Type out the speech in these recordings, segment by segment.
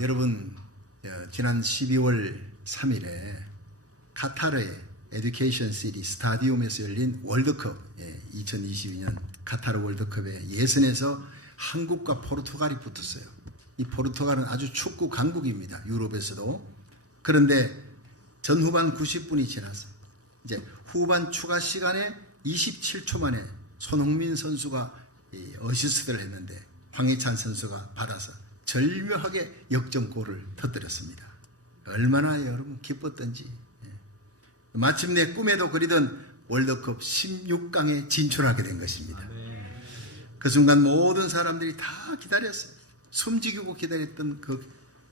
여러분 지난 12월 3일에 카타르의 에듀케이션 시티 스타디움에서 열린 월드컵 2022년 카타르 월드컵의 예선에서 한국과 포르투갈이 붙었어요. 이 포르투갈은 아주 축구 강국입니다. 유럽에서도. 그런데 전후반 90분이 지나서 이제 후반 추가 시간에 27초 만에 손흥민 선수가 어시스트를 했는데 황희찬 선수가 받아서 절묘하게 역전골을 터뜨렸습니다. 얼마나 여러분 기뻤던지. 마침내 꿈에도 그리던 월드컵 16강에 진출하게 된 것입니다. 그 순간 모든 사람들이 다 기다렸어요. 숨지기고 기다렸던 그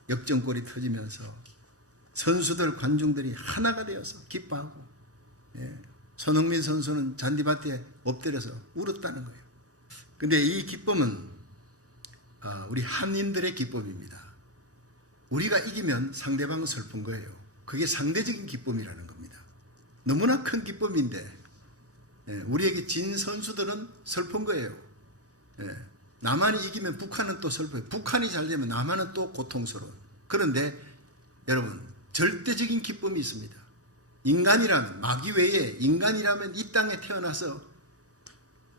역전골이 터지면서 선수들, 관중들이 하나가 되어서 기뻐하고, 손흥민 선수는 잔디밭에 엎드려서 울었다는 거예요. 근데 이 기쁨은 우리 한인들의 기쁨입니다. 우리가 이기면 상대방은 슬픈 거예요. 그게 상대적인 기쁨이라는 겁니다. 너무나 큰 기쁨인데 우리에게 진 선수들은 슬픈 거예요. 남한이 이기면 북한은 또 슬퍼요. 북한이 잘 되면 남한은 또 고통스러워요. 그런데 여러분, 절대적인 기쁨이 있습니다. 인간이라면, 마귀 외에 인간이라면 이 땅에 태어나서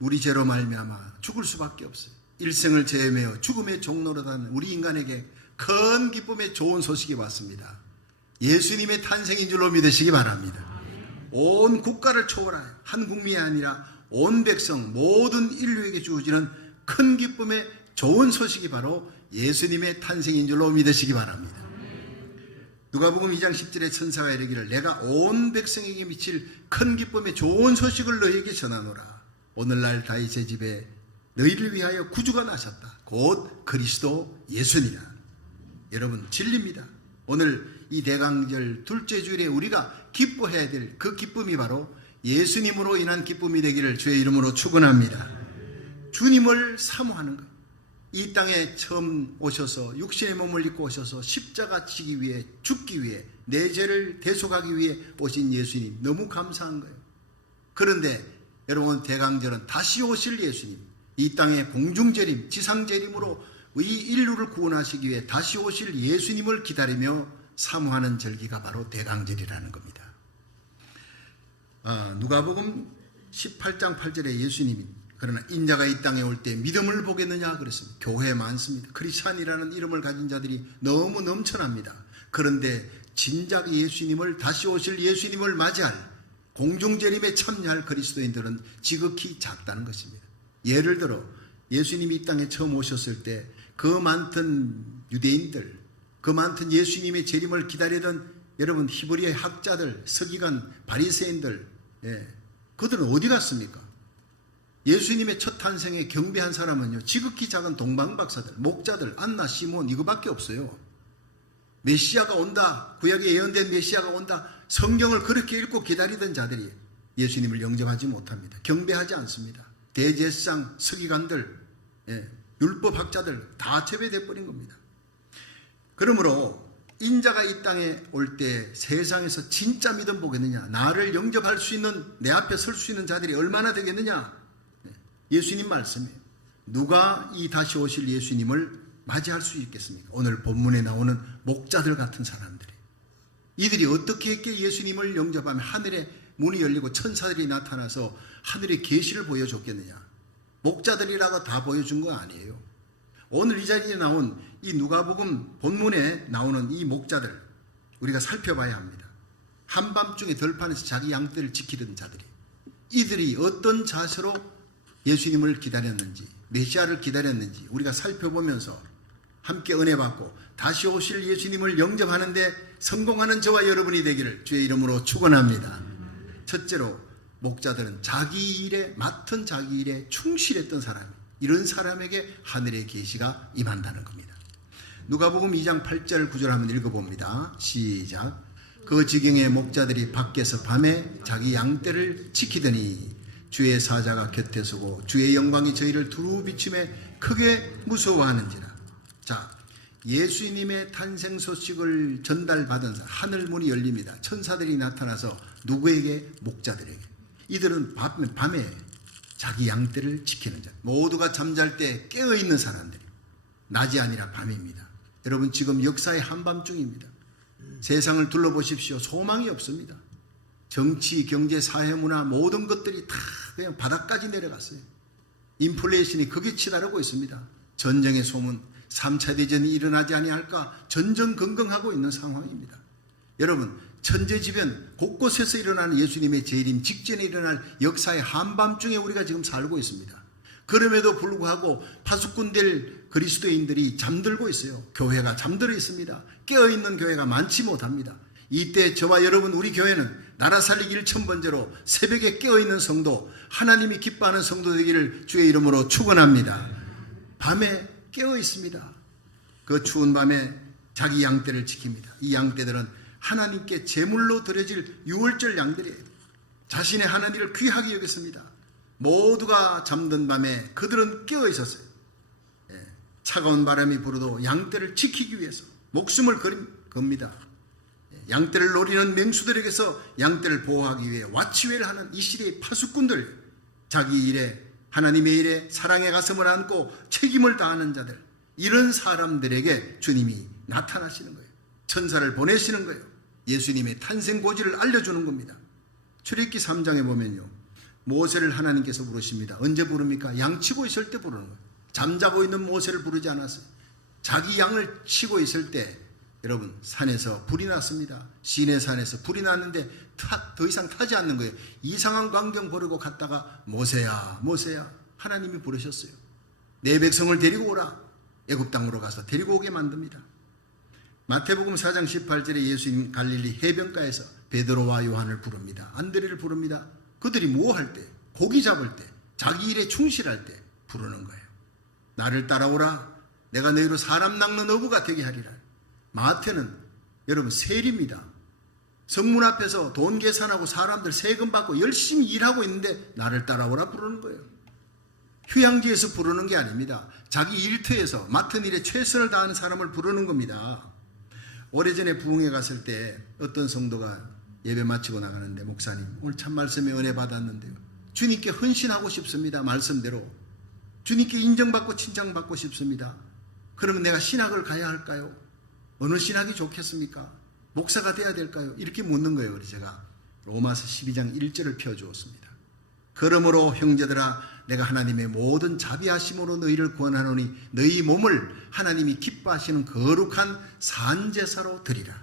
우리 죄로 말미암아 죽을 수밖에 없어요. 일생을 죄매어 죽음의 종로로 단 우리 인간에게 큰 기쁨의 좋은 소식이 왔습니다. 예수님의 탄생인 줄로 믿으시기 바랍니다. 온 국가를 초월하여 한 국민이 아니라 온 백성 모든 인류에게 주어지는 큰 기쁨의 좋은 소식이 바로 예수님의 탄생인 줄로 믿으시기 바랍니다. 누가복음 2장 10절에 천사가 이르기를 내가 온 백성에게 미칠 큰 기쁨의 좋은 소식을 너희에게 전하노라. 오늘날 다윗의 집에 너희를 위하여 구주가 나셨다. 곧 그리스도 예수니라. 여러분, 진리입니다. 오늘 이 대강절 둘째 주일에 우리가 기뻐해야 될 그 기쁨이 바로 예수님으로 인한 기쁨이 되기를 주의 이름으로 축원합니다. 주님을 사모하는 것. 이 땅에 처음 오셔서 육신의 몸을 입고 오셔서 십자가 지기 위해, 죽기 위해, 내 죄를 대속하기 위해 오신 예수님, 너무 감사한 거예요. 그런데 여러분, 대강절은 다시 오실 예수님, 이 땅의 공중재림, 지상재림으로 이 인류를 구원하시기 위해 다시 오실 예수님을 기다리며 사모하는 절기가 바로 대강절이라는 겁니다. 누가복음 18장 8절에 예수님이 그러나 인자가 이 땅에 올 때 믿음을 보겠느냐 그랬습니다. 교회에 많습니다. 크리스찬이라는 이름을 가진 자들이 너무 넘쳐납니다. 그런데 진작 예수님을, 다시 오실 예수님을 맞이할, 공중재림에 참여할 그리스도인들은 지극히 작다는 것입니다. 예를 들어 예수님이 이 땅에 처음 오셨을 때 그 많던 유대인들, 그 많던 예수님의 재림을 기다리던 여러분 히브리의 학자들, 서기관, 바리새인들, 그들은 어디 갔습니까? 예수님의 첫 탄생에 경배한 사람은요, 지극히 작은 동방박사들, 목자들, 안나, 시몬 이거밖에 없어요. 메시아가 온다, 구약에 예언된 메시아가 온다, 성경을 그렇게 읽고 기다리던 자들이 예수님을 영접하지 못합니다. 경배하지 않습니다. 대제사장, 서기관들, 율법학자들 다 제외돼 버린 겁니다. 그러므로 인자가 이 땅에 올 때 세상에서 진짜 믿음 보겠느냐, 나를 영접할 수 있는, 내 앞에 설 수 있는 자들이 얼마나 되겠느냐. 예수님 말씀이에요. 누가 이 다시 오실 예수님을 맞이할 수 있겠습니까? 오늘 본문에 나오는 목자들 같은 사람들이, 이들이 어떻게 했기에 예수님을 영접하면 하늘의 문이 열리고 천사들이 나타나서 하늘의 계시를 보여줬겠느냐. 목자들이라고 다 보여준 거 아니에요. 오늘 이 자리에 나온 이 누가복음 본문에 나오는 이 목자들, 우리가 살펴봐야 합니다. 한밤중에 들판에서 자기 양떼를 지키던 자들이, 이들이 어떤 자세로 예수님을 기다렸는지, 메시아를 기다렸는지 우리가 살펴보면서 함께 은혜 받고 다시 오실 예수님을 영접하는데 성공하는 저와 여러분이 되기를 주의 이름으로 축원합니다. 첫째로 목자들은 자기 일에, 맡은 자기 일에 충실했던 사람, 이런 사람에게 하늘의 계시가 임한다는 겁니다. 누가복음 2장 8절 9절 한번 읽어봅니다. 시작. 그 지경에 목자들이 밖에서 밤에 자기 양떼를 지키더니 주의 사자가 곁에 서고 주의 영광이 저희를 두루 비추매 크게 무서워하는지라. 자, 예수님의 탄생 소식을 전달받은 하늘 문이 열립니다. 천사들이 나타나서 누구에게? 목자들에게. 이들은 밤에 자기 양떼를 지키는 자, 모두가 잠잘 때 깨어있는 사람들이, 낮이 아니라 밤입니다. 여러분 지금 역사의 한밤중입니다. 세상을 둘러보십시오. 소망이 없습니다. 정치, 경제, 사회, 문화 모든 것들이 다 그냥 바닥까지 내려갔어요. 인플레이션이 극에 치달하고 있습니다. 전쟁의 소문, 3차 대전이 일어나지 아니할까 전전긍긍하고 있는 상황입니다. 여러분 천재지변 곳곳에서 일어나는 예수님의 재림 직전에 일어날 역사의 한밤중에 우리가 지금 살고 있습니다. 그럼에도 불구하고 파수꾼될 그리스도인들이 잠들고 있어요. 교회가 잠들어 있습니다. 깨어있는 교회가 많지 못합니다. 이때 저와 여러분 우리 교회는 나라 살리기 1000번째로 새벽에 깨어있는 성도, 하나님이 기뻐하는 성도 되기를 주의 이름으로 축원합니다. 밤에 깨어 있습니다. 그 추운 밤에 자기 양떼를 지킵니다. 이 양떼들은 하나님께 제물로 드려질 유월절 양들이에요. 자신의 하나님을 귀하게 여겼습니다. 모두가 잠든 밤에 그들은 깨어 있었어요. 차가운 바람이 불어도 양떼를 지키기 위해서 목숨을 겁니다. 양떼를 노리는 맹수들에게서 양떼를 보호하기 위해 와치웨를 하는 이 시대의 파수꾼들, 자기 일에 하나님의 일에 사랑의 가슴을 안고 책임을 다하는 자들, 이런 사람들에게 주님이 나타나시는 거예요. 천사를 보내시는 거예요. 예수님의 탄생 고지를 알려주는 겁니다. 출애굽기 3장에 보면요, 모세를 하나님께서 부르십니다. 언제 부릅니까? 양 치고 있을 때 부르는 거예요. 잠자고 있는 모세를 부르지 않았어요. 자기 양을 치고 있을 때 여러분 산에서 불이 났습니다. 시내 산에서 불이 났는데 더 이상 타지 않는 거예요. 이상한 광경 보려고 갔다가 모세야 모세야 하나님이 부르셨어요. 내 백성을 데리고 오라. 애굽 땅으로 가서 데리고 오게 만듭니다. 마태복음 4장 18절에 예수님 갈릴리 해변가에서 베드로와 요한을 부릅니다. 안드레를 부릅니다. 그들이 뭐 할 때? 고기 잡을 때, 자기 일에 충실할 때 부르는 거예요. 나를 따라오라. 내가 너희로 사람 낚는 어부가 되게 하리라. 마태는 여러분 세리입니다. 성문 앞에서 돈 계산하고 사람들 세금 받고 열심히 일하고 있는데 나를 따라오라 부르는 거예요. 휴양지에서 부르는 게 아닙니다. 자기 일터에서 맡은 일에 최선을 다하는 사람을 부르는 겁니다. 오래전에 부흥회 갔을 때 어떤 성도가 예배 마치고 나가는데, 목사님 오늘 참 말씀에 은혜 받았는데요, 주님께 헌신하고 싶습니다. 말씀대로 주님께 인정받고 칭찬받고 싶습니다. 그러면 내가 신학을 가야 할까요? 어느 신학이 좋겠습니까? 목사가 돼야 될까요? 이렇게 묻는 거예요. 그래서 제가 로마서 12장 1절을 펴주었습니다. 그러므로 형제들아, 내가 하나님의 모든 자비하심으로 너희를 구원하노니 너희 몸을 하나님이 기뻐하시는 거룩한 산제사로 드리라.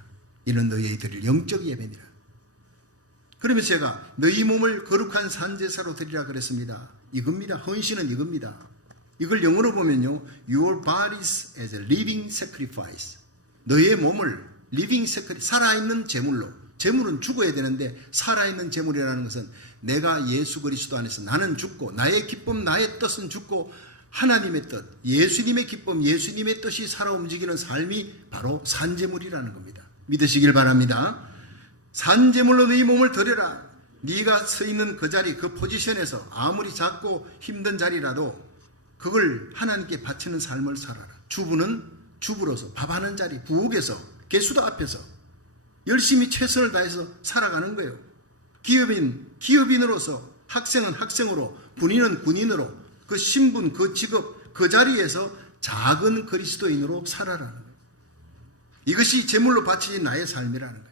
이는 너희의 드릴 영적 예배니라. 그러면서 제가 너희 몸을 거룩한 산제사로 드리라 그랬습니다. 이겁니다. 헌신은 이겁니다. 이걸 영어로 보면요, Your bodies as a living sacrifice. 너의 몸을 living sacrifice, 살아있는 제물로. 제물은 죽어야 되는데 살아있는 제물이라는 것은 내가 예수 그리스도 안에서 나는 죽고 나의 기쁨, 나의 뜻은 죽고 하나님의 뜻, 예수님의 기쁨, 예수님의 뜻이 살아 움직이는 삶이 바로 산제물이라는 겁니다. 믿으시길 바랍니다. 산제물로 너희 몸을 드려라. 네가 서 있는 그 자리, 그 포지션에서 아무리 작고 힘든 자리라도 그걸 하나님께 바치는 삶을 살아라. 주부는 주부로서 밥하는 자리, 부엌에서, 개수도 앞에서 열심히 최선을 다해서 살아가는 거예요. 기업인으로서, 학생은 학생으로, 군인은 군인으로, 그 신분, 그 직업, 그 자리에서 작은 그리스도인으로 살아라는 거예요. 이것이 제물로 바치신 나의 삶이라는 거예요.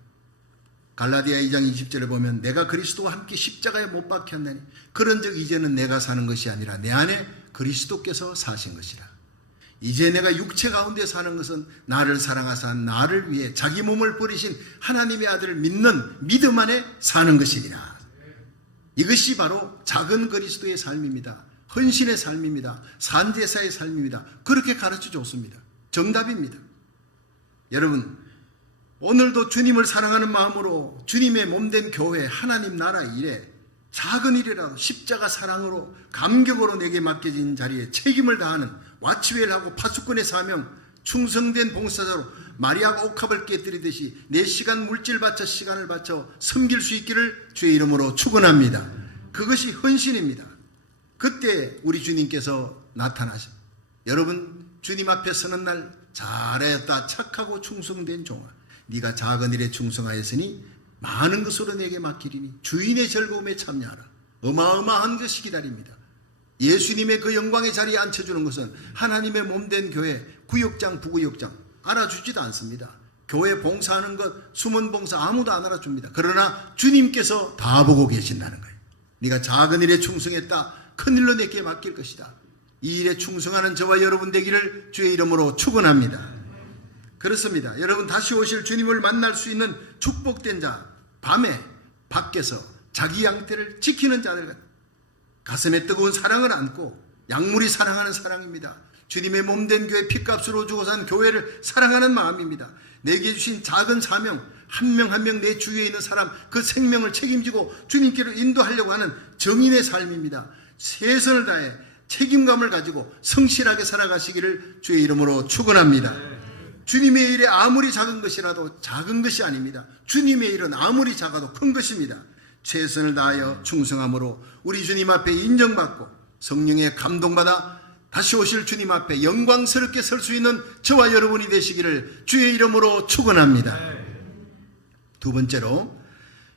갈라디아 2장 20절에 보면 내가 그리스도와 함께 십자가에 못 박혔나니 그런즉 이제는 내가 사는 것이 아니라 내 안에 그리스도께서 사신 것이라. 이제 내가 육체 가운데 사는 것은 나를 사랑하사 나를 위해 자기 몸을 버리신 하나님의 아들을 믿는 믿음 안에 사는 것이니라. 이것이 바로 작은 그리스도의 삶입니다. 헌신의 삶입니다. 산제사의 삶입니다. 그렇게 가르쳐 줬습니다. 정답입니다. 여러분, 오늘도 주님을 사랑하는 마음으로 주님의 몸된 교회, 하나님 나라 일에 작은 일이라도 십자가 사랑으로 감격으로 내게 맡겨진 자리에 책임을 다하는 와치웨를 하고 파수꾼의 사명, 충성된 봉사자로 마리아가 옥합을 깨뜨리듯이 내 시간 물질 바쳐 시간을 바쳐 섬길 수 있기를 주의 이름으로 축원합니다. 그것이 헌신입니다. 그때 우리 주님께서 나타나십니다. 여러분, 주님 앞에 서는 날 잘했다, 착하고 충성된 종아, 네가 작은 일에 충성하였으니 많은 것으로 내게 맡기리니 주인의 즐거움에 참여하라. 어마어마한 것이 기다립니다. 예수님의 그 영광의 자리에 앉혀주는 것은 하나님의 몸된 교회, 구역장, 부구역장, 알아주지도 않습니다. 교회 봉사하는 것, 숨은 봉사 아무도 안 알아줍니다. 그러나 주님께서 다 보고 계신다는 거예요. 네가 작은 일에 충성했다. 큰 일로 내게 맡길 것이다. 이 일에 충성하는 저와 여러분 되기를 주의 이름으로 축원합니다. 그렇습니다. 여러분 다시 오실 주님을 만날 수 있는 축복된 자, 밤에 밖에서 자기 양떼를 지키는 자들, 가슴에 뜨거운 사랑을 안고 약물이 사랑하는 사랑입니다. 주님의 몸된 교회 핏값으로 주고 산 교회를 사랑하는 마음입니다. 내게 주신 작은 사명, 한 명 한 명 내 주위에 있는 사람 그 생명을 책임지고 주님께로 인도하려고 하는 정인의 삶입니다. 최선을 다해 책임감을 가지고 성실하게 살아가시기를 주의 이름으로 축원합니다. 주님의 일에 아무리 작은 것이라도 작은 것이 아닙니다. 주님의 일은 아무리 작아도 큰 것입니다. 최선을 다하여 충성함으로 우리 주님 앞에 인정받고 성령의 감동받아 다시 오실 주님 앞에 영광스럽게 설 수 있는 저와 여러분이 되시기를 주의 이름으로 축원합니다. 두 번째로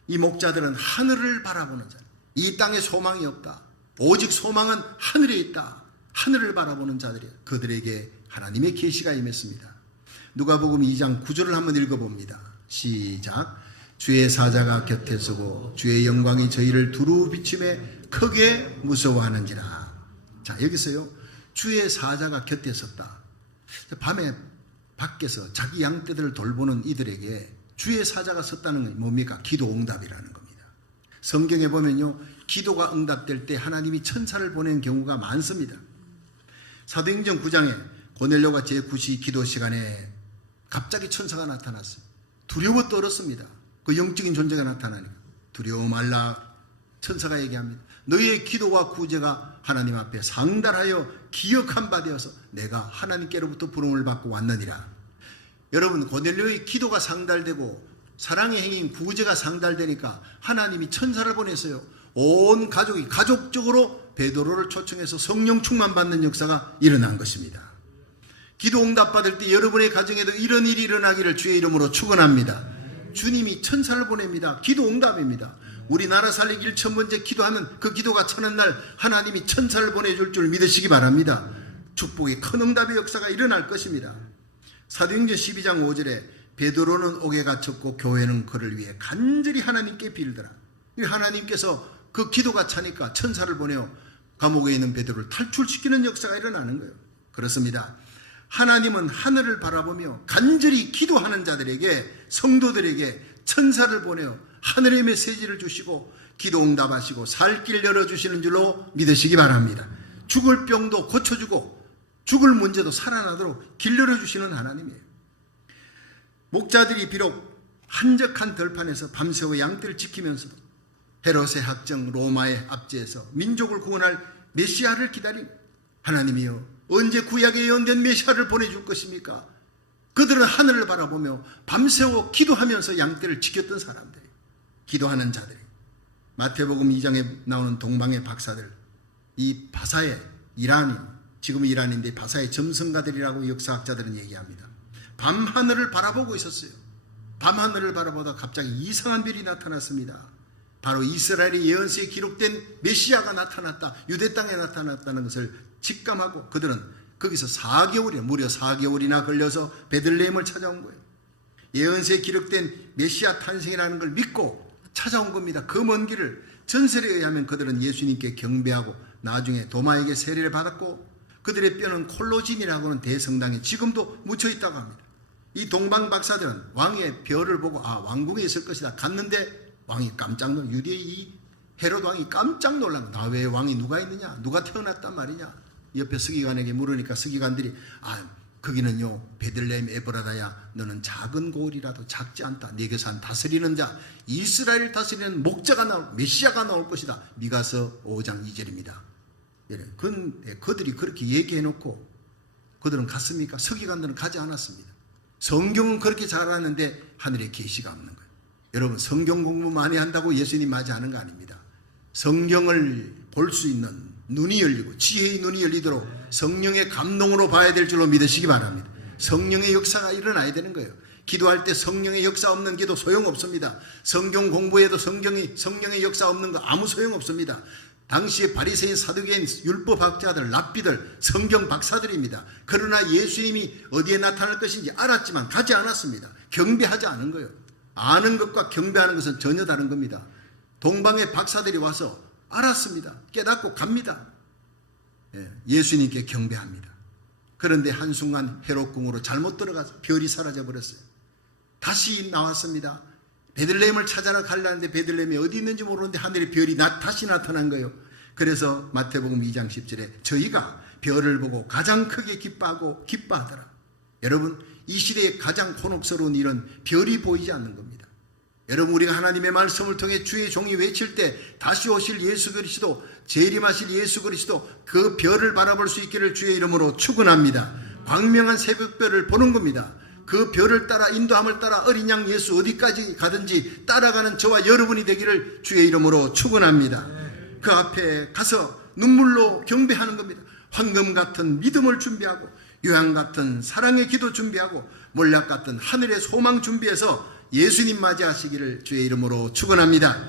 이 목자들은 하늘을 바라보는 자. 이 땅에 소망이 없다. 오직 소망은 하늘에 있다. 하늘을 바라보는 자들이에요. 그들에게 하나님의 계시가 임했습니다. 누가복음 2장 9절을 한번 읽어봅니다. 시작. 주의 사자가 곁에 서고 주의 영광이 저희를 두루 비추매 크게 무서워하는지라. 자, 여기서요. 주의 사자가 곁에 섰다. 밤에 밖에서 자기 양떼들을 돌보는 이들에게 주의 사자가 섰다는 건 뭡니까? 기도 응답이라는 겁니다. 성경에 보면요, 기도가 응답될 때 하나님이 천사를 보낸 경우가 많습니다. 사도행전 9장에 고넬료가 제9시 기도 시간에 갑자기 천사가 나타났어요. 두려워 떨었습니다. 그 영적인 존재가 나타나니까 두려워 말라. 천사가 얘기합니다. 너희의 기도와 구제가 하나님 앞에 상달하여 기억한 바 되어서 내가 하나님께로부터 부름을 받고 왔느니라. 여러분, 고넬료의 기도가 상달되고 사랑의 행위인 구제가 상달되니까 하나님이 천사를 보내서요, 온 가족이 가족적으로 베드로를 초청해서 성령 충만 받는 역사가 일어난 것입니다. 기도 응답 받을 때 여러분의 가정에도 이런 일이 일어나기를 주의 이름으로 축원합니다. 주님이 천사를 보냅니다. 기도 응답입니다. 우리나라 살리기를 첫 번째 기도하면 그 기도가 천한 날 하나님이 천사를 보내줄 줄 믿으시기 바랍니다. 축복의 큰 응답의 역사가 일어날 것입니다. 사도행전 12장 5절에 베드로는 옥에 갇혔고 교회는 그를 위해 간절히 하나님께 빌더라. 하나님께서 그 기도가 차니까 천사를 보내어 감옥에 있는 베드로를 탈출시키는 역사가 일어나는 거예요. 그렇습니다. 하나님은 하늘을 바라보며 간절히 기도하는 자들에게, 성도들에게 천사를 보내어 하늘의 메시지를 주시고 기도 응답하시고 살 길 열어주시는 줄로 믿으시기 바랍니다. 죽을 병도 고쳐주고 죽을 문제도 살아나도록 길 열어주시는 하나님이에요. 목자들이 비록 한적한 들판에서 밤새워 양떼를 지키면서도 헤롯의 학정 로마의 압제에서 민족을 구원할 메시아를 기다린 하나님이여, 언제 구약에 예언된 메시아를 보내줄 것입니까? 그들은 하늘을 바라보며 밤새워 기도하면서 양떼를 지켰던 사람들, 기도하는 자들이. 마태복음 2장에 나오는 동방의 박사들, 이 바사의 이란인, 지금 이란인데 바사의 점성가들이라고 역사학자들은 얘기합니다. 밤하늘을 바라보고 있었어요. 밤하늘을 바라보다 갑자기 이상한 별이 나타났습니다. 바로 이스라엘의 예언서에 기록된 메시아가 나타났다, 유대 땅에 나타났다는 것을 직감하고 그들은 거기서 4개월이나, 무려 4개월이나 걸려서 베들레헴을 찾아온 거예요. 예언서에 기록된 메시아 탄생이라는 걸 믿고 찾아온 겁니다. 그 먼 길을. 전설에 의하면 그들은 예수님께 경배하고 나중에 도마에게 세례를 받았고 그들의 뼈는 콜로진이라고 하는 대성당에 지금도 묻혀 있다고 합니다. 이 동방 박사들은 왕의 별을 보고 왕궁에 있을 것이다 갔는데 왕이 깜짝 놀라, 유대의 이 헤롯 왕이 깜짝 놀란 거야. 나 외에 왕이 누가 있느냐? 누가 태어났단 말이냐? 옆에 서기관에게 물으니까 서기관들이 거기는요 베들레헴 에브라다야, 너는 작은 고을이라도 작지 않다. 네게서 다스리는 자, 이스라엘 다스리는 목자가 나올, 메시아가 나올 것이다. 미가서 5장 2절입니다. 그들이 그렇게 얘기해놓고 그들은 갔습니까? 서기관들은 가지 않았습니다. 성경은 그렇게 잘 알았는데 하늘에 계시가 없는 거예요. 여러분, 성경 공부 많이 한다고 예수님 맞이하는 거 아닙니다. 성경을 볼 수 있는 눈이 열리고 지혜의 눈이 열리도록 성령의 감동으로 봐야 될 줄로 믿으시기 바랍니다. 성령의 역사가 일어나야 되는 거예요. 기도할 때 성령의 역사 없는 기도 소용없습니다. 성경 공부에도 성령의 역사 없는 거 아무 소용없습니다. 당시에 바리새인, 사두개인, 율법학자들, 랍비들, 성경 박사들입니다. 그러나 예수님이 어디에 나타날 것인지 알았지만 가지 않았습니다. 경배하지 않은 거예요. 아는 것과 경배하는 것은 전혀 다른 겁니다. 동방의 박사들이 와서 알았습니다. 깨닫고 갑니다. 예수님께 경배합니다. 그런데 한순간 헤롯궁으로 잘못 들어가서 별이 사라져 버렸어요. 다시 나왔습니다. 베들레헴을 찾아라 가려는데 베들레헴이 어디 있는지 모르는데 하늘에 별이 다시 나타난 거예요. 그래서 마태복음 2장 10절에 저희가 별을 보고 가장 크게 기뻐하더라. 여러분, 이 시대에 가장 곤혹스러운 일은 별이 보이지 않는 겁니다. 여러분, 우리가 하나님의 말씀을 통해 주의 종이 외칠 때 다시 오실 예수 그리스도, 재림하실 예수 그리스도, 그 별을 바라볼 수 있기를 주의 이름으로 축원합니다. 광명한 새벽별을 보는 겁니다. 그 별을 따라, 인도함을 따라 어린 양 예수 어디까지 가든지 따라가는 저와 여러분이 되기를 주의 이름으로 축원합니다. 그 앞에 가서 눈물로 경배하는 겁니다. 황금 같은 믿음을 준비하고, 요한 같은 사랑의 기도 준비하고, 몰약 같은 하늘의 소망 준비해서 예수님 맞이하시기를 주의 이름으로 축원합니다.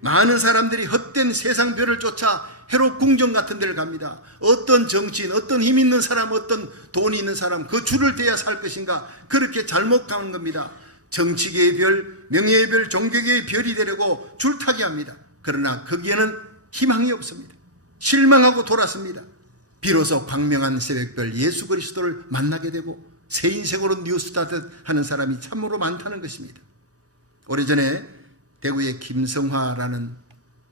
많은 사람들이 헛된 세상 별을 쫓아 헤롯 궁정 같은 데를 갑니다. 어떤 정치인, 어떤 힘 있는 사람, 어떤 돈이 있는 사람, 그 줄을 대야 살 것인가, 그렇게 잘못 가는 겁니다. 정치계의 별, 명예의 별, 종교계의 별이 되려고 줄타기 합니다. 그러나 거기에는 희망이 없습니다. 실망하고 돌았습니다. 비로소 광명한 새벽별 예수 그리스도를 만나게 되고 새 인생으로 뉴스타트 하는 사람이 참으로 많다는 것입니다. 오래전에 대구에 김성화라는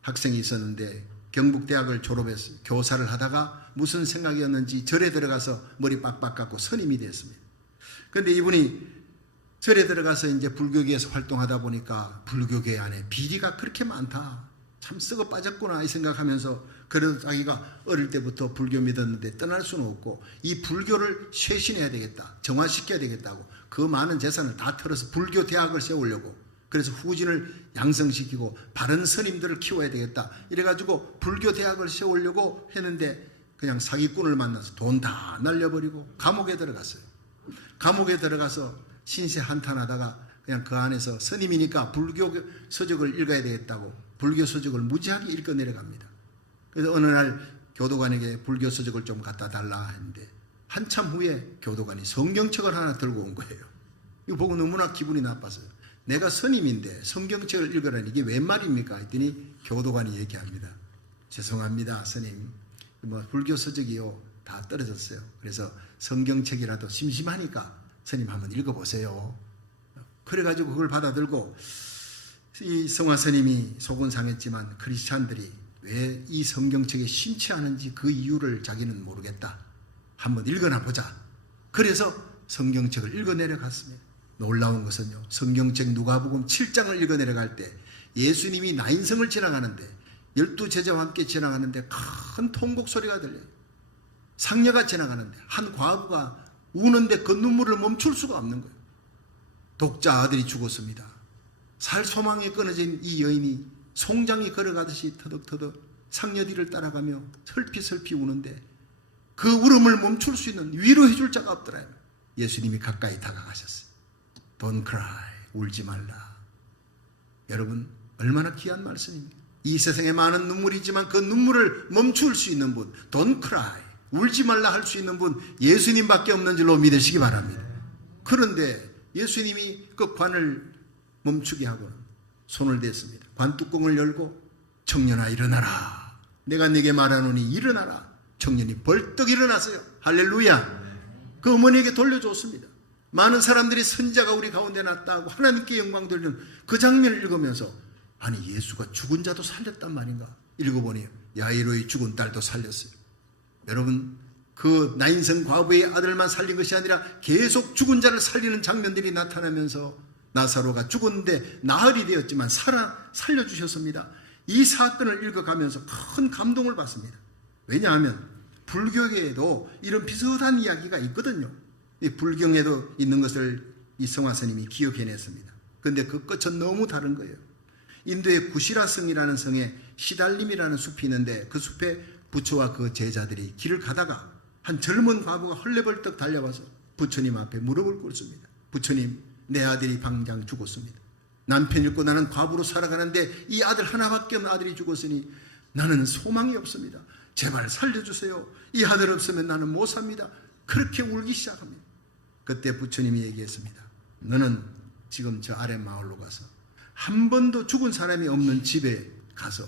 학생이 있었는데 경북대학을 졸업해서 교사를 하다가 무슨 생각이었는지 절에 들어가서 머리 빡빡 깎고 선임이 됐습니다. 그런데 이분이 절에 들어가서 이제 불교계에서 활동하다 보니까 불교계 안에 비리가 그렇게 많다, 참 썩어 빠졌구나 이 생각하면서, 그래도 자기가 어릴 때부터 불교 믿었는데 떠날 수는 없고 이 불교를 쇄신해야 되겠다, 정화시켜야 되겠다고 그 많은 재산을 다 털어서 불교 대학을 세우려고, 그래서 후진을 양성시키고 바른 스님들을 키워야 되겠다 이래가지고 불교 대학을 세우려고 했는데 그냥 사기꾼을 만나서 돈 다 날려버리고 감옥에 들어갔어요. 감옥에 들어가서 신세 한탄하다가 그냥 그 안에서 스님이니까 불교 서적을 읽어야 되겠다고 불교 서적을 무지하게 읽어 내려갑니다. 그래서 어느 날 교도관에게 불교 서적을 좀 갖다 달라 했는데 한참 후에 교도관이 성경책을 하나 들고 온 거예요. 이거 보고 너무나 기분이 나빴어요. 내가 스님인데 성경책을 읽으라니 이게 웬 말입니까? 했더니 교도관이 얘기합니다. 죄송합니다 스님, 불교 서적이요 다 떨어졌어요. 그래서 성경책이라도 심심하니까 스님 한번 읽어보세요. 그래가지고 그걸 받아들고, 이 성화 스님이 속은 상했지만 크리스찬들이 왜 이 성경책에 심취하는지 그 이유를 자기는 모르겠다, 한번 읽어나 보자. 그래서 성경책을 읽어 내려갔습니다. 놀라운 것은요, 성경책 누가복음 7장을 읽어 내려갈 때 예수님이 나인성을 지나가는데 12제자와 함께 지나가는데 큰 통곡 소리가 들려요. 상녀가 지나가는데 한 과부가 우는데 그 눈물을 멈출 수가 없는 거예요. 독자 아들이 죽었습니다. 살 소망이 끊어진 이 여인이 송장이 걸어가듯이 터덕터덕 상녀 뒤를 따라가며 슬피슬피 우는데 그 울음을 멈출 수 있는, 위로해 줄 자가 없더라요. 예수님이 가까이 다가가셨어요. Don't cry, 울지 말라. 여러분, 얼마나 귀한 말씀입니까? 이 세상에 많은 눈물이지만 그 눈물을 멈출 수 있는 분, Don't cry, 울지 말라 할 수 있는 분 예수님밖에 없는 줄로 믿으시기 바랍니다. 그런데 예수님이 그 관을 멈추게 하고 손을 댔습니다. 관 뚜껑을 열고 청년아 일어나라, 내가 네게 말하노니 일어나라. 청년이 벌떡 일어났어요. 할렐루야. 그 어머니에게 돌려줬습니다. 많은 사람들이 선자가 우리 가운데 났다고 하나님께 영광 돌리는 그 장면을 읽으면서, 아니 예수가 죽은 자도 살렸단 말인가? 읽어보니 야이로의 죽은 딸도 살렸어요. 여러분, 그 나인성 과부의 아들만 살린 것이 아니라 계속 죽은 자를 살리는 장면들이 나타나면서 나사로가 죽었는데 나흘이 되었지만 살려주셨습니다. 이 사건을 읽어가면서 큰 감동을 받습니다. 왜냐하면 불교계에도 이런 비슷한 이야기가 있거든요. 이 불경에도 있는 것을 이 성화스님이 기억해냈습니다. 그런데 그 끝은 너무 다른 거예요. 인도의 구시라성이라는 성에 시달림이라는 숲이 있는데 그 숲에 부처와 그 제자들이 길을 가다가 한 젊은 과부가 헐레벌떡 달려와서 부처님 앞에 무릎을 꿇습니다. 부처님, 내 아들이 방장 죽었습니다. 남편 잃고 나는 과부로 살아가는데 이 아들 하나밖에 없는 아들이 죽었으니 나는 소망이 없습니다. 제발 살려주세요. 이 아들 없으면 나는 못 삽니다. 그렇게 울기 시작합니다. 그때 부처님이 얘기했습니다. 너는 지금 저 아래 마을로 가서 한 번도 죽은 사람이 없는 집에 가서,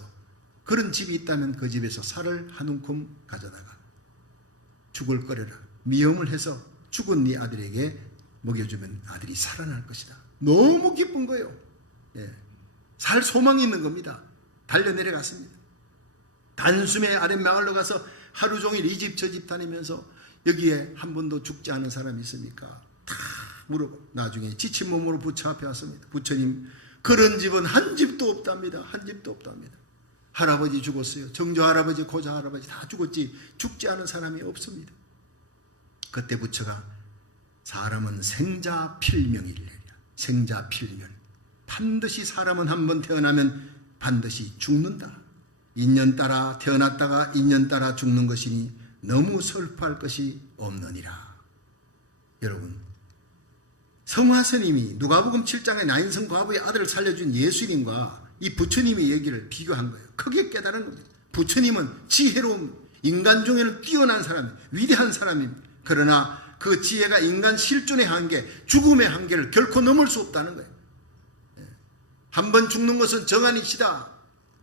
그런 집이 있다면 그 집에서 살을 한 움큼 가져다가 죽을 거려라. 미움을 해서 죽은 네 아들에게 먹여주면 아들이 살아날 것이다. 너무 기쁜 거예요. 예. 살 소망이 있는 겁니다. 달려 내려갔습니다. 단숨에 아랫마을로 가서 하루 종일 이 집 저 집 다니면서 여기에 한 번도 죽지 않은 사람이 있습니까? 다 물어보고 나중에 지친 몸으로 부처 앞에 왔습니다. 부처님, 그런 집은 한 집도 없답니다. 한 집도 없답니다. 할아버지 죽었어요. 정조 할아버지, 고조 할아버지 다 죽었지 죽지 않은 사람이 없습니다. 그때 부처가 사람은 생자필명이래요. 생자필명. 반드시 사람은 한번 태어나면 반드시 죽는다. 인연 따라 태어났다가 인연 따라 죽는 것이니 너무 슬퍼할 것이 없느니라. 여러분, 성화스님이 누가복음 7장에 나인성 과부의 아들을 살려준 예수님과 이 부처님의 얘기를 비교한 거예요. 크게 깨달은 겁니다. 부처님은 지혜로운, 인간 중에는 뛰어난 사람, 위대한 사람입니다. 그러나 그 지혜가 인간 실존의 한계, 죽음의 한계를 결코 넘을 수 없다는 거예요. 한번 죽는 것은 정한이시다.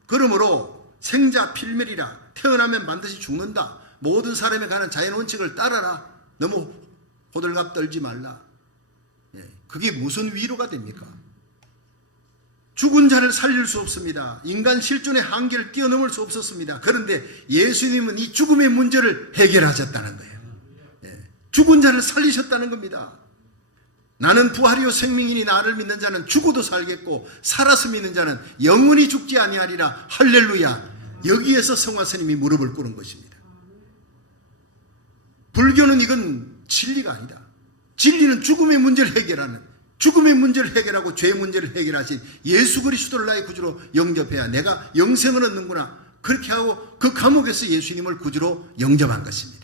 그러므로 생자필멸이라, 태어나면 반드시 죽는다. 모든 사람에 관한 자연원칙을 따라라. 너무 호들갑 떨지 말라. 그게 무슨 위로가 됩니까? 죽은 자를 살릴 수 없습니다. 인간 실존의 한계를 뛰어넘을 수 없었습니다. 그런데 예수님은 이 죽음의 문제를 해결하셨다는 거예요. 죽은 자를 살리셨다는 겁니다. 나는 부활이요 생명이니 나를 믿는 자는 죽어도 살겠고 살아서 믿는 자는 영원히 죽지 아니하리라. 할렐루야. 여기에서 성화스님이 무릎을 꿇은 것입니다. 불교는 이건 진리가 아니다. 진리는 죽음의 문제를 해결하는, 죽음의 문제를 해결하고 죄의 문제를 해결하신 예수 그리스도를 나의 구주로 영접해야 내가 영생을 얻는구나. 그렇게 하고 그 감옥에서 예수님을 구주로 영접한 것입니다.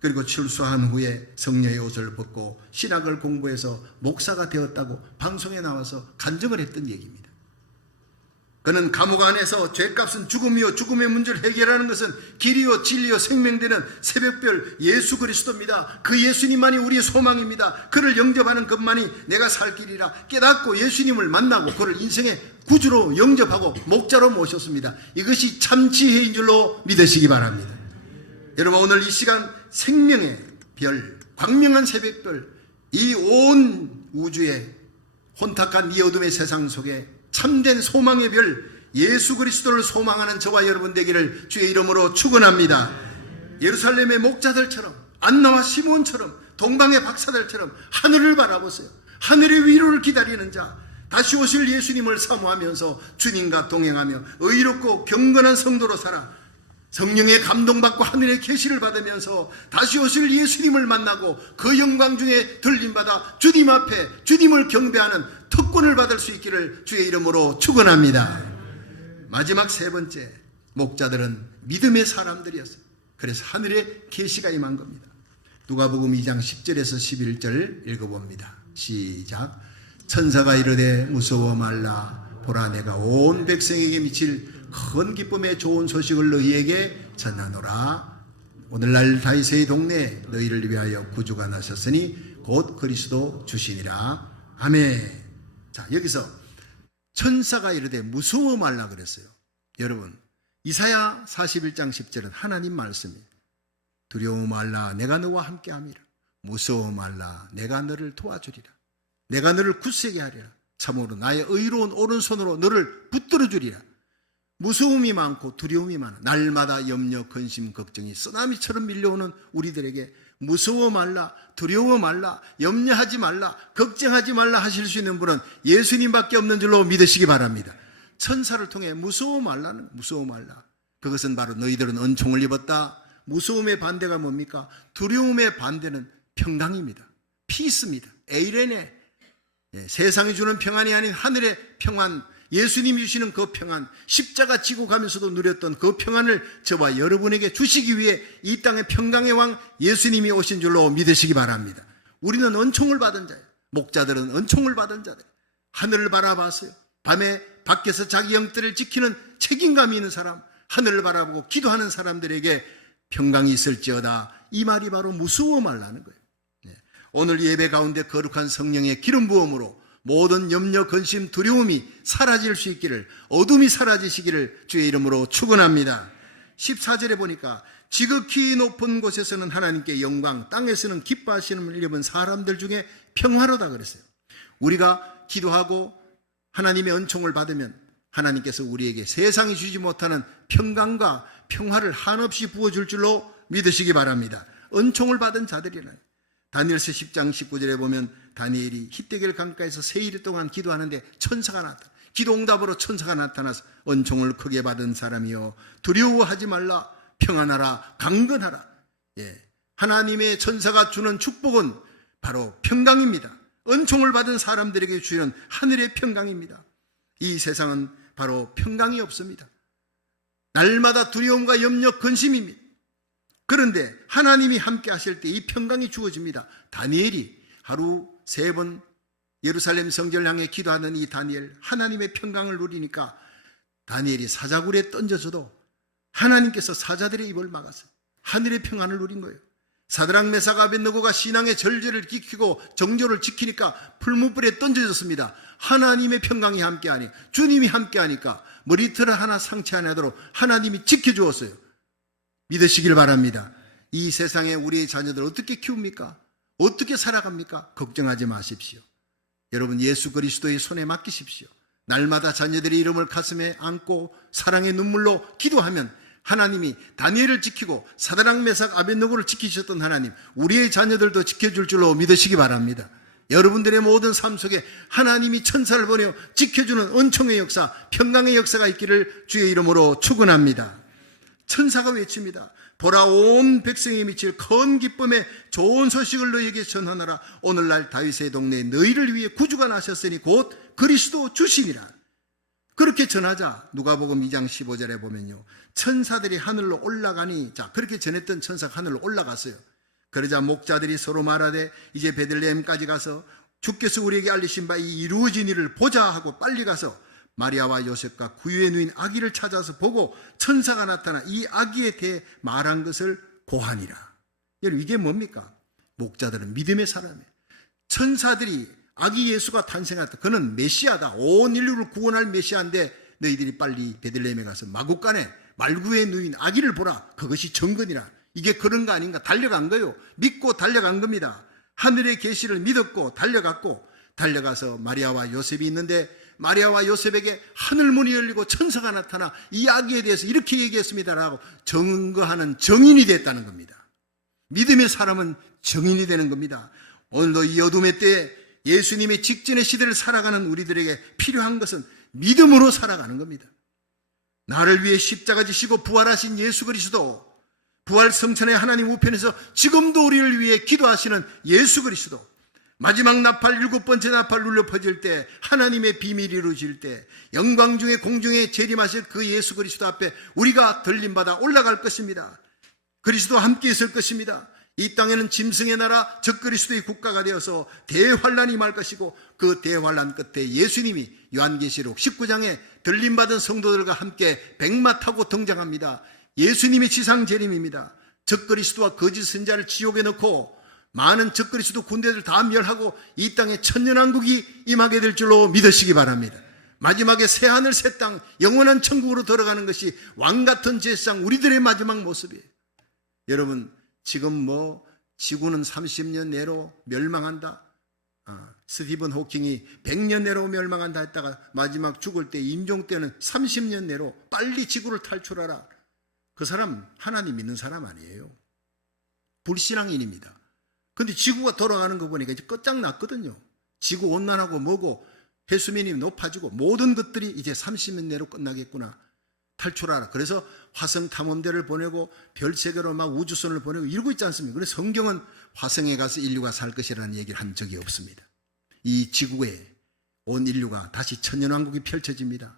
그리고 출소한 후에 성녀의 옷을 벗고 신학을 공부해서 목사가 되었다고 방송에 나와서 간증을 했던 얘기입니다. 그는 감옥 안에서 죄값은 죽음이요 죽음의 문제를 해결하는 것은 길이요 진리요 생명되는 새벽별 예수 그리스도입니다. 그 예수님만이 우리의 소망입니다. 그를 영접하는 것만이 내가 살 길이라 깨닫고 예수님을 만나고 그를 인생의 구주로 영접하고 목자로 모셨습니다. 이것이 참 지혜인 줄로 믿으시기 바랍니다. 여러분, 오늘 이 시간 생명의 별, 광명한 새벽별, 이 온 우주의 혼탁한 이 어둠의 세상 속에 참된 소망의 별 예수 그리스도를 소망하는 저와 여러분 되기를 주의 이름으로 축원합니다. 예루살렘의 목자들처럼, 안나와 시몬처럼, 동방의 박사들처럼 하늘을 바라보세요. 하늘의 위로를 기다리는 자, 다시 오실 예수님을 사모하면서 주님과 동행하며 의롭고 경건한 성도로 살아 성령의 감동받고 하늘의 계시를 받으면서 다시 오실 예수님을 만나고 그 영광 중에 들림받아 주님 앞에 주님을 경배하는 특권을 받을 수 있기를 주의 이름으로 축원합니다. 마지막 세 번째, 목자들은 믿음의 사람들이었어요. 그래서 하늘의 계시가 임한 겁니다. 누가복음 2장 10절에서 11절 읽어봅니다. 시작. 천사가 이르되 무서워 말라. 보라, 내가 온 백성에게 미칠 큰 기쁨의 좋은 소식을 너희에게 전하노라. 오늘날 다윗의 동네에 너희를 위하여 구주가 나셨으니 곧 그리스도 주시니라. 아멘. 자, 여기서 천사가 이르되 무서워 말라 그랬어요. 여러분, 이사야 41장 10절은 하나님 말씀이에요. 두려워 말라, 내가 너와 함께함이라. 무서워 말라, 내가 너를 도와주리라. 내가 너를 굳세게 하리라. 참으로 나의 의로운 오른손으로 너를 붙들어 주리라. 무서움이 많고 두려움이 많아. 날마다 염려, 근심, 걱정이 쓰나미처럼 밀려오는 우리들에게 무서워 말라, 두려워 말라, 염려하지 말라, 걱정하지 말라 하실 수 있는 분은 예수님밖에 없는 줄로 믿으시기 바랍니다. 천사를 통해 무서워 말라는, 무서워 말라. 그것은 바로 너희들은 은총을 입었다. 무서움의 반대가 뭡니까? 두려움의 반대는 평강입니다. 피스입니다. 에이레네. 세상이 주는 평안이 아닌 하늘의 평안, 예수님이 주시는 그 평안, 십자가 지고 가면서도 누렸던 그 평안을 저와 여러분에게 주시기 위해 이 땅의 평강의 왕 예수님이 오신 줄로 믿으시기 바랍니다. 우리는 은총을 받은 자예요. 목자들은 은총을 받은 자들. 하늘을 바라봤어요. 밤에 밖에서 자기 영들을 지키는 책임감이 있는 사람, 하늘을 바라보고 기도하는 사람들에게 평강이 있을지어다. 이 말이 바로 무서워 말라는 거예요. 오늘 예배 가운데 거룩한 성령의 기름 부음으로 모든 염려, 근심, 두려움이 사라질 수 있기를, 어둠이 사라지시기를 주의 이름으로 축원합니다. 14절에 보니까 지극히 높은 곳에서는 하나님께 영광, 땅에서는 기뻐하시는 입은 사람들 중에 평화로다 그랬어요. 우리가 기도하고 하나님의 은총을 받으면 하나님께서 우리에게 세상이 주지 못하는 평강과 평화를 한없이 부어줄 줄로 믿으시기 바랍니다. 은총을 받은 자들이라는. 다니엘서 10장 19절에 보면 다니엘이 히데겔 강가에서 세일 동안 기도하는데 천사가 나타나, 기도 응답으로 천사가 나타나서 은총을 크게 받은 사람이여 두려워하지 말라, 평안하라, 강건하라. 하나님의 천사가 주는 축복은 바로 평강입니다. 은총을 받은 사람들에게 주는 하늘의 평강입니다. 이 세상은 바로 평강이 없습니다. 날마다 두려움과 염려, 근심입니다. 그런데 하나님이 함께 하실 때 이 평강이 주어집니다. 다니엘이 하루 3번 예루살렘 성전을 향해 기도하는 이 다니엘, 하나님의 평강을 누리니까 다니엘이 사자굴에 던져져도 하나님께서 사자들의 입을 막았어요. 하늘의 평안을 누린 거예요. 사드락 메삭 아벳느고가 신앙의 절제를 지키고 정조를 지키니까 풀무불에 던져졌습니다. 하나님의 평강이 함께하니, 주님이 함께하니까 머리털 하나 상처 안 하도록 하나님이 지켜주었어요. 믿으시길 바랍니다. 이 세상에 우리의 자녀들 어떻게 키웁니까? 어떻게 살아갑니까? 걱정하지 마십시오. 여러분, 예수 그리스도의 손에 맡기십시오. 날마다 자녀들의 이름을 가슴에 안고 사랑의 눈물로 기도하면 하나님이 다니엘을 지키고 사드락 메삭 아벳느고를 지키셨던 하나님, 우리의 자녀들도 지켜줄 줄로 믿으시기 바랍니다. 여러분들의 모든 삶 속에 하나님이 천사를 보내어 지켜주는 은총의 역사, 평강의 역사가 있기를 주의 이름으로 축원합니다. 천사가 외칩니다. 보라, 온 백성이 미칠 큰 기쁨에 좋은 소식을 너희에게 전하노라. 오늘날 다윗의 동네에 너희를 위해 구주가 나셨으니 곧 그리스도 주심이라. 그렇게 전하자 누가복음 2장 15절에 보면요, 천사들이 하늘로 올라가니, 자, 그렇게 전했던 천사가 하늘로 올라갔어요. 그러자 목자들이 서로 말하되 이제 베들레헴까지 가서 주께서 우리에게 알리신 바 이 이루어진 일을 보자 하고 빨리 가서 마리아와 요셉과 구유에 누인 아기를 찾아서 보고 천사가 나타나 이 아기에 대해 말한 것을 고하니라. 여러분, 이게 뭡니까? 목자들은 믿음의 사람이에요. 천사들이 아기 예수가 탄생했다, 그는 메시아다, 온 인류를 구원할 메시아인데 너희들이 빨리 베들레헴에 가서 마구간에 말구에 누인 아기를 보라, 그것이 정근이라. 이게 그런 거 아닌가? 달려간 거예요. 믿고 달려간 겁니다. 하늘의 계시를 믿었고 달려가서 마리아와 요셉이 있는데 마리아와 요셉에게 하늘문이 열리고 천사가 나타나 이 아기에 대해서 이렇게 얘기했습니다라고 증거하는 정인이 됐다는 겁니다. 믿음의 사람은 정인이 되는 겁니다. 오늘도 이 어둠의 때에 예수님의 직전의 시대를 살아가는 우리들에게 필요한 것은 믿음으로 살아가는 겁니다. 나를 위해 십자가 지시고 부활하신 예수 그리스도, 부활 성천의 하나님 우편에서 지금도 우리를 위해 기도하시는 예수 그리스도, 마지막 나팔, 7번째 나팔 울려 퍼질 때, 하나님의 비밀이 이루어질 때 영광 중에 공중에 재림하실 그 예수 그리스도 앞에 우리가 들림받아 올라갈 것입니다. 그리스도와 함께 있을 것입니다. 이 땅에는 짐승의 나라 적그리스도의 국가가 되어서 대환란이 임할 것이고, 그 대환란 끝에 예수님이 요한계시록 19장에 들림받은 성도들과 함께 백마 타고 등장합니다. 예수님이 지상 재림입니다. 적그리스도와 거짓 선자를 지옥에 넣고 많은 적그리스도 군대들 다 멸하고 이 땅에 천년왕국이 임하게 될 줄로 믿으시기 바랍니다. 마지막에 새하늘 새 땅, 영원한 천국으로 들어가는 것이 왕같은 제사장, 우리들의 마지막 모습이에요. 여러분, 지금 지구는 30년 내로 멸망한다, 스티븐 호킹이 100년 내로 멸망한다 했다가 마지막 죽을 때, 임종 때는 30년 내로 빨리 지구를 탈출하라. 그 사람 하나님 믿는 사람 아니에요. 불신앙인입니다. 근데 지구가 돌아가는 거 보니까 이제 끝장났거든요. 지구 온난하고 뭐고 해수면이 높아지고 모든 것들이 이제 30년 내로 끝나겠구나, 탈출하라. 그래서 화성 탐험대를 보내고 별세계로 막 우주선을 보내고 이러고 있지 않습니까? 그래서 성경은 화성에 가서 인류가 살 것이라는 얘기를 한 적이 없습니다. 이 지구에 온 인류가 다시 천년왕국이 펼쳐집니다.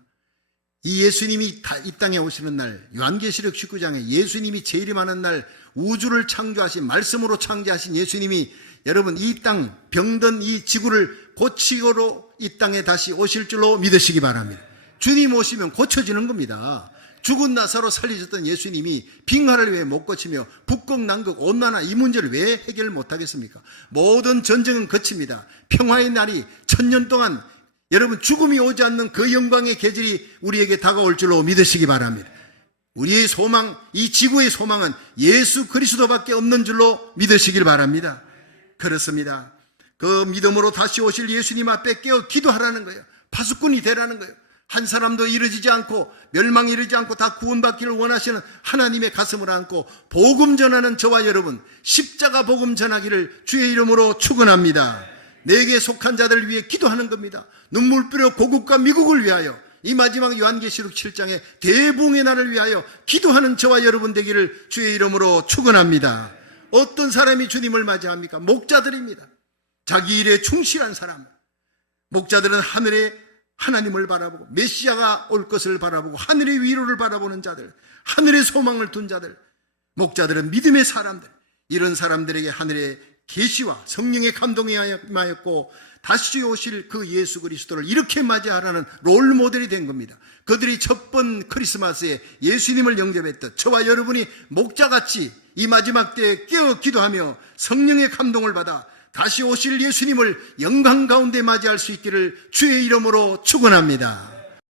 이 예수님이 이 땅에 오시는 날, 요한계시록 19장에 예수님이 재림하는 날, 우주를 창조하신, 말씀으로 창조하신 예수님이 여러분 이 땅, 병든 이 지구를 고치고로 이 땅에 다시 오실 줄로 믿으시기 바랍니다. 주님 오시면 고쳐지는 겁니다. 죽은 나사로 살리셨던 예수님이 빙하를 왜 못 고치며 북극, 남극, 온난화 이 문제를 왜 해결 못하겠습니까? 모든 전쟁은 거칩니다. 평화의 날이 1000년 동안 여러분 죽음이 오지 않는 그 영광의 계절이 우리에게 다가올 줄로 믿으시기 바랍니다. 우리의 소망, 이 지구의 소망은 예수 그리스도밖에 없는 줄로 믿으시길 바랍니다. 그렇습니다. 그 믿음으로 다시 오실 예수님 앞에 깨어 기도하라는 거예요. 파수꾼이 되라는 거예요. 한 사람도 이르지 않고 멸망이 이르지 않고 다 구원받기를 원하시는 하나님의 가슴을 안고 복음 전하는 저와 여러분, 십자가 복음 전하기를 주의 이름으로 축원합니다. 내게 속한 자들을 위해 기도하는 겁니다. 눈물뿌려 고국과 미국을 위하여 이 마지막 요한계시록 7장의 대붕의 날을 위하여 기도하는 저와 여러분 되기를 주의 이름으로 축원합니다. 어떤 사람이 주님을 맞이합니까? 목자들입니다. 자기 일에 충실한 사람. 목자들은 하늘에 하나님을 바라보고 메시아가 올 것을 바라보고 하늘의 위로를 바라보는 자들, 하늘의 소망을 둔 자들, 목자들은 믿음의 사람들, 이런 사람들에게 하늘의 계시와 성령의 감동이 임하였고 다시 오실 그 예수 그리스도를 이렇게 맞이하라는 롤모델이 된 겁니다. 그들이 첫 번 크리스마스에 예수님을 영접했던 저와 여러분이 목자같이 이 마지막 때에 깨어 기도하며 성령의 감동을 받아 다시 오실 예수님을 영광 가운데 맞이할 수 있기를 주의 이름으로 축원합니다.